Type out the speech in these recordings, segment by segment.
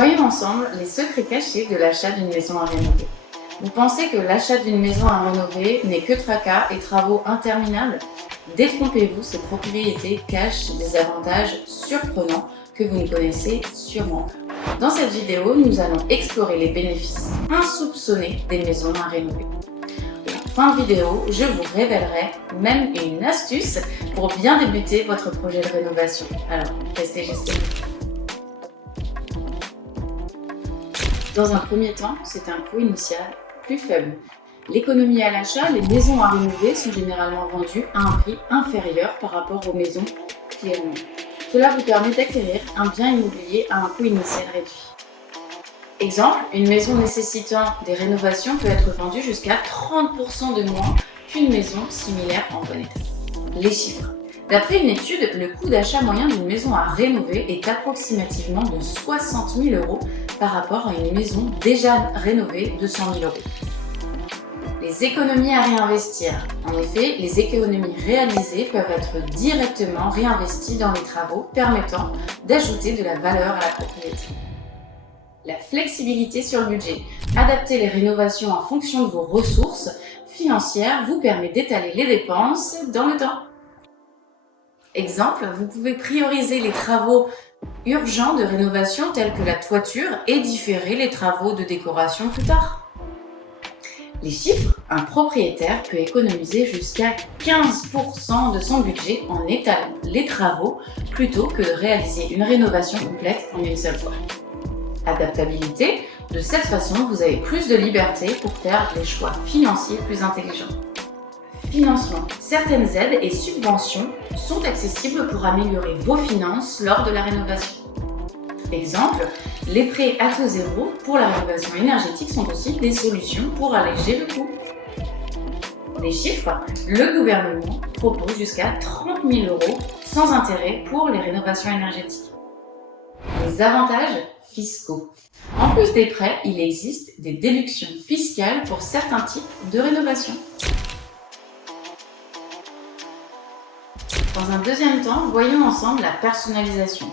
Voyons ensemble les secrets cachés de l'achat d'une maison à rénover. Vous pensez que l'achat d'une maison à rénover n'est que tracas et travaux interminables? Détrompez-vous, ces propriétés cachent des avantages surprenants que vous ne connaissez sûrement pas. Dans cette vidéo, nous allons explorer les bénéfices insoupçonnés des maisons à rénover. En fin de vidéo, je vous révélerai même une astuce pour bien débuter votre projet de rénovation. Alors, restez jusqu'à la fin. Dans un premier temps, c'est un coût initial plus faible. L'économie à l'achat, les maisons à rénover sont généralement vendues à un prix inférieur par rapport aux maisons qui elles-mêmes. Cela vous permet d'acquérir un bien immobilier à un coût initial réduit. Exemple, une maison nécessitant des rénovations peut être vendue jusqu'à 30% de moins qu'une maison similaire en bon état. Les chiffres. D'après une étude, le coût d'achat moyen d'une maison à rénover est approximativement de 60 000 € par rapport à une maison déjà rénovée de 100 000 €. Les économies à réinvestir. En effet, les économies réalisées peuvent être directement réinvesties dans les travaux permettant d'ajouter de la valeur à la propriété. La flexibilité sur le budget. Adapter les rénovations en fonction de vos ressources financières vous permet d'étaler les dépenses dans le temps. Exemple, vous pouvez prioriser les travaux urgents de rénovation tels que la toiture et différer les travaux de décoration plus tard. Les chiffres, un propriétaire peut économiser jusqu'à 15% de son budget en étalant les travaux plutôt que de réaliser une rénovation complète en une seule fois. Adaptabilité, de cette façon, vous avez plus de liberté pour faire des choix financiers plus intelligents. Financement. Certaines aides et subventions sont accessibles pour améliorer vos finances lors de la rénovation. Exemple, les prêts à taux zéro pour la rénovation énergétique sont aussi des solutions pour alléger le coût. Les chiffres, le gouvernement propose jusqu'à 30 000 € sans intérêt pour les rénovations énergétiques. Les avantages fiscaux. En plus des prêts, il existe des déductions fiscales pour certains types de rénovations. Dans un deuxième temps, voyons ensemble la personnalisation.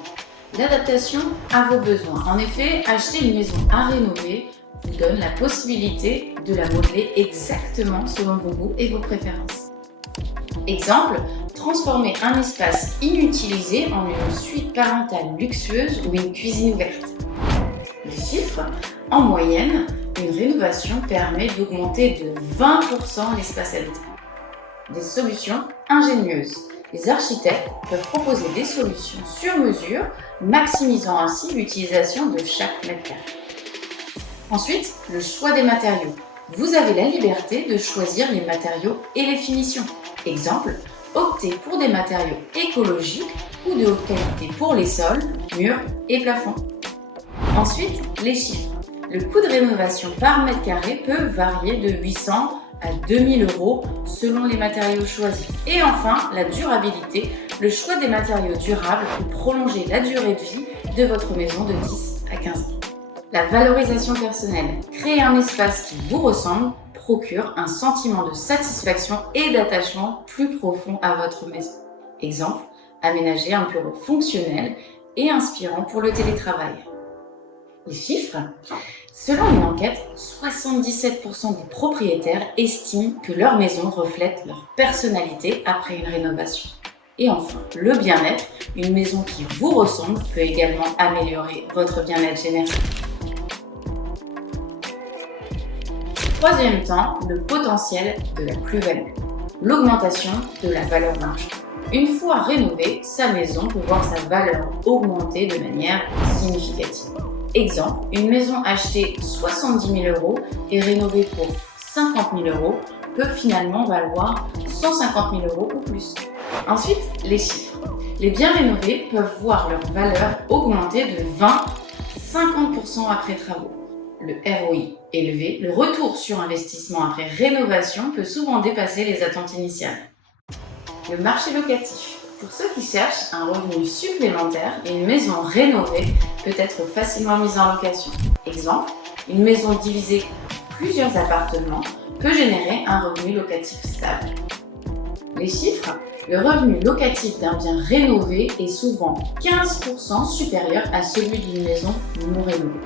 L'adaptation à vos besoins. En effet, acheter une maison à rénover vous donne la possibilité de la modeler exactement selon vos goûts et vos préférences. Exemple, transformer un espace inutilisé en une suite parentale luxueuse ou une cuisine ouverte. Les chiffres, en moyenne, une rénovation permet d'augmenter de 20% l'espace habitable. Des solutions ingénieuses. Les architectes peuvent proposer des solutions sur mesure, maximisant ainsi l'utilisation de chaque mètre carré. Ensuite, le choix des matériaux. Vous avez la liberté de choisir les matériaux et les finitions. Exemple, optez pour des matériaux écologiques ou de haute qualité pour les sols, murs et plafonds. Ensuite, les chiffres. Le coût de rénovation par mètre carré peut varier de 800 à 2000 € selon les matériaux choisis. Et enfin, la durabilité. Le choix des matériaux durables peut prolonger la durée de vie de votre maison de 10 à 15 ans. La valorisation personnelle. Créer un espace qui vous ressemble procure un sentiment de satisfaction et d'attachement plus profond à votre maison. Exemple, aménager un bureau fonctionnel et inspirant pour le télétravail. Les chiffres. Selon une enquête, 77% des propriétaires estiment que leur maison reflète leur personnalité après une rénovation. Et enfin, le bien-être. Une maison qui vous ressemble peut également améliorer votre bien-être général. Troisième temps, le potentiel de la plus-value. L'augmentation de la valeur marchande. Une fois rénovée, sa maison peut voir sa valeur augmenter de manière significative. Exemple, une maison achetée 70 000 € et rénovée pour 50 000 € peut finalement valoir 150 000 € ou plus. Ensuite, les chiffres. Les biens rénovés peuvent voir leur valeur augmenter de 20-50% après travaux. Le ROI élevé, le retour sur investissement après rénovation peut souvent dépasser les attentes initiales. Le marché locatif. Pour ceux qui cherchent un revenu supplémentaire, une maison rénovée peut être facilement mise en location. Exemple, une maison divisée en plusieurs appartements peut générer un revenu locatif stable. Les chiffres, le revenu locatif d'un bien rénové est souvent 15% supérieur à celui d'une maison non rénovée.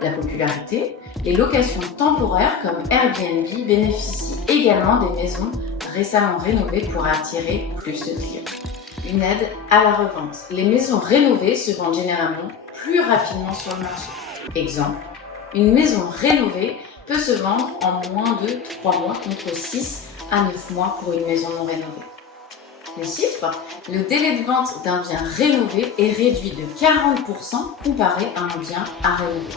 La popularité, les locations temporaires comme Airbnb bénéficient également des maisons récemment rénovées pour attirer plus de clients. Une aide à la revente. Les maisons rénovées se vendent généralement plus rapidement sur le marché. Exemple, une maison rénovée peut se vendre en moins de 3 mois contre 6 à 9 mois pour une maison non rénovée. Les chiffres, le délai de vente d'un bien rénové est réduit de 40% comparé à un bien à rénover.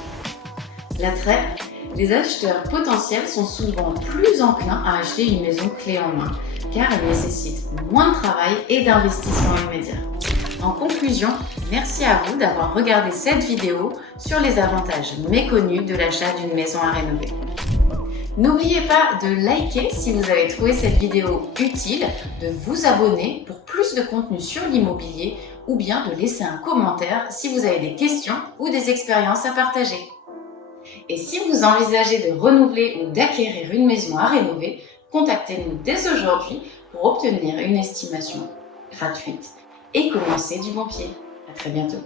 L'attrait, les acheteurs potentiels sont souvent plus enclins à acheter une maison clé en main, car elle nécessite moins de travail et d'investissement immédiat. En conclusion, merci à vous d'avoir regardé cette vidéo sur les avantages méconnus de l'achat d'une maison à rénover. N'oubliez pas de liker si vous avez trouvé cette vidéo utile, de vous abonner pour plus de contenu sur l'immobilier ou bien de laisser un commentaire si vous avez des questions ou des expériences à partager. Et si vous envisagez de renouveler ou d'acquérir une maison à rénover, contactez-nous dès aujourd'hui pour obtenir une estimation gratuite et commencer du bon pied. À très bientôt.